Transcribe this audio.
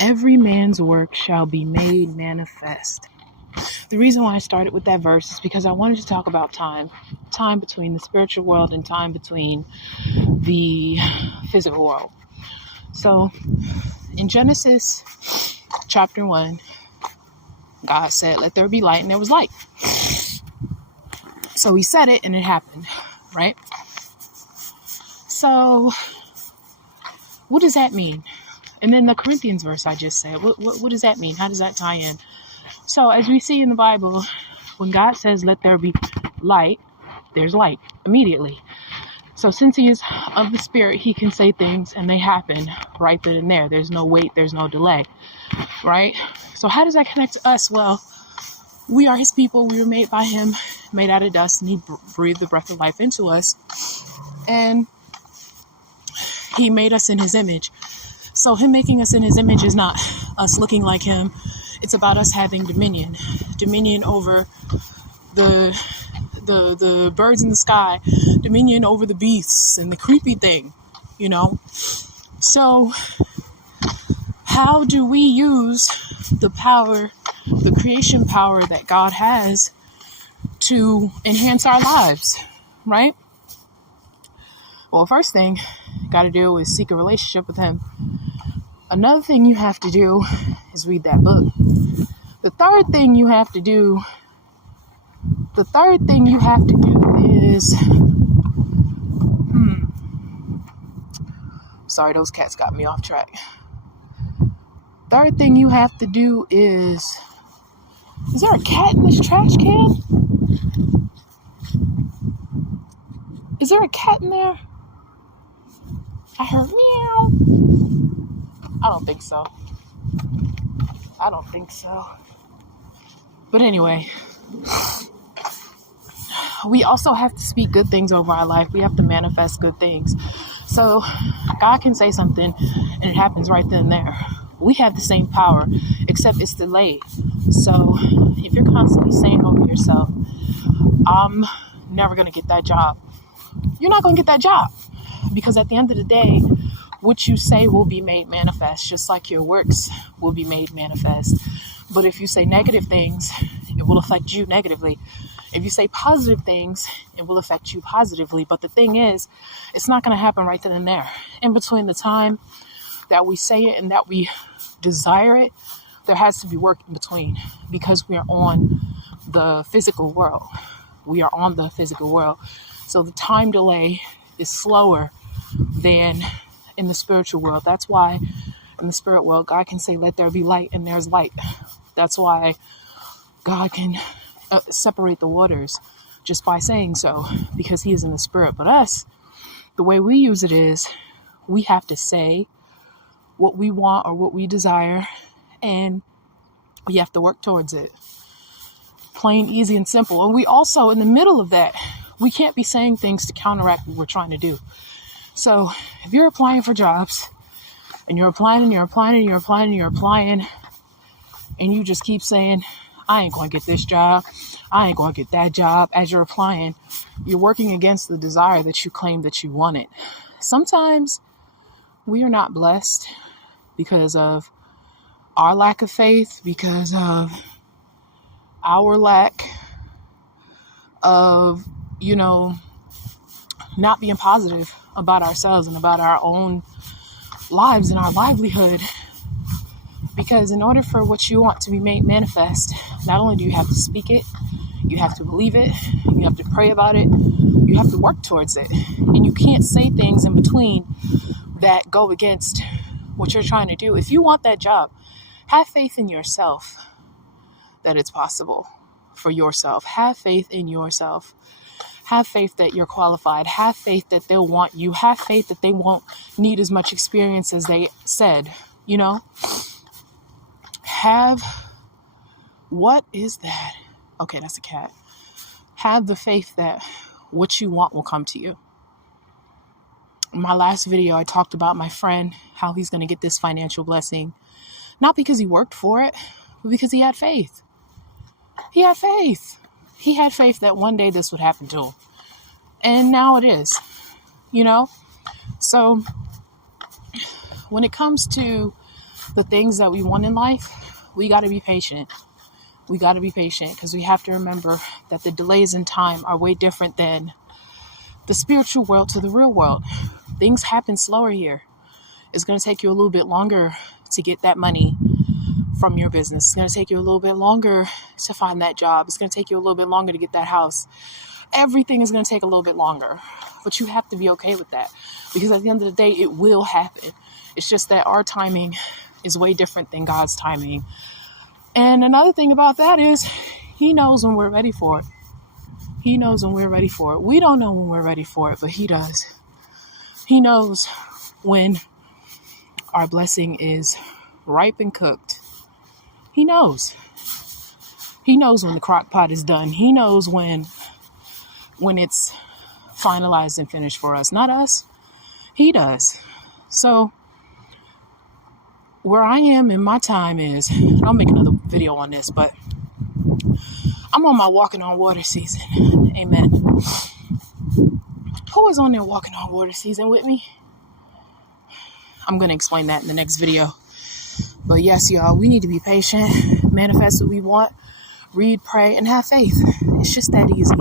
every man's work shall be made manifest. The reason why I started with that verse is because I wanted to talk about time between the spiritual world and time between the physical world. So in Genesis chapter 1, God said, let there be light, and there was light. So he said it and it happened, right? So what does that mean? And then the Corinthians verse I just said, what does that mean? How does that tie in? So as we see in the Bible, when God says, let there be light, there's light immediately. So since he is of the Spirit, he can say things and they happen right then and there. There's no wait, there's no delay, right? So how does that connect to us? Well, we are his people. We were made by him, made out of dust, and he breathed the breath of life into us. And he made us in his image. So him making us in his image is not us looking like him. It's about us having dominion over the birds in the sky, dominion over the beasts and the creepy thing, So how do we use the power, the creation power that God has to enhance our lives, right? Well, first thing you got to do is seek a relationship with him. Another thing you have to do is read that book. The third thing you have to do is, sorry, those cats got me off track. Third thing you have to do is there a cat in this trash can? Is there a cat in there? I heard meow. I don't think so. But anyway, we also have to speak good things over our life. We have to manifest good things. So God can say something and it happens right then and there. We have the same power, except it's delayed. So if you're constantly saying over yourself, I'm never going to get that job, you're not going to get that job. Because at the end of the day, what you say will be made manifest, just like your works will be made manifest. But if you say negative things, it will affect you negatively. If you say positive things, it will affect you positively. But the thing is, it's not going to happen right then and there. In between the time that we say it and that we desire it, there has to be work in between, because we are on the physical world. So the time delay is slower than in the spiritual world. That's why in the spirit world, God can say, let there be light, and there's light. That's why God can separate the waters just by saying so, because he is in the spirit. But us, the way we use it is we have to say what we want or what we desire, and we have to work towards it. Plain, easy, and simple. And we also, in the middle of that, we can't be saying things to counteract what we're trying to do. So if you're applying for jobs and you're applying and you're applying and you're applying and you're applying, and you just keep saying, I ain't going to get this job, I ain't going to get that job, as you're applying, you're working against the desire that you claim that you wanted. Sometimes we are not blessed because of our lack of faith, because of our lack of, not being positive about ourselves and about our own lives and our livelihood. Because in order for what you want to be made manifest, not only do you have to speak it, you have to believe it, you have to pray about it, you have to work towards it. And you can't say things in between that go against what you're trying to do. If you want that job, have faith in yourself that it's possible for yourself. Have faith in yourself. Have faith that you're qualified. Have faith that they'll want you. Have faith that they won't need as much experience as they said, What is that? Okay, that's a cat. Have the faith that what you want will come to you. In my last video, I talked about my friend, how he's going to get this financial blessing. Not because he worked for it, but because he had faith. He had faith. He had faith that one day this would happen to him. And now it is, So when it comes to the things that we want in life, we got to be patient. We got to be patient because we have to remember that the delays in time are way different than the spiritual world to the real world. Things happen slower here. It's going to take you a little bit longer to get that money from your business. It's going to take you a little bit longer to find that job. It's going to take you a little bit longer to get that house. Everything is going to take a little bit longer, but you have to be okay with that because at the end of the day, it will happen. It's just that our timing is way different than God's timing. And another thing about that is he knows when we're ready for it. He knows when we're ready for it. We don't know when we're ready for it, but he does. He knows when our blessing is ripe and cooked. He knows. He knows when the crock pot is done. He knows when it's finalized and finished for us. Not us. He does. So where I am in my time is, and I'll make another video on this, but I'm on my walking on water season. Amen. Who is on there walking on water season with me? I'm going to explain that in the next video. But yes, y'all, we need to be patient, manifest what we want, read, pray, and have faith. It's just that easy.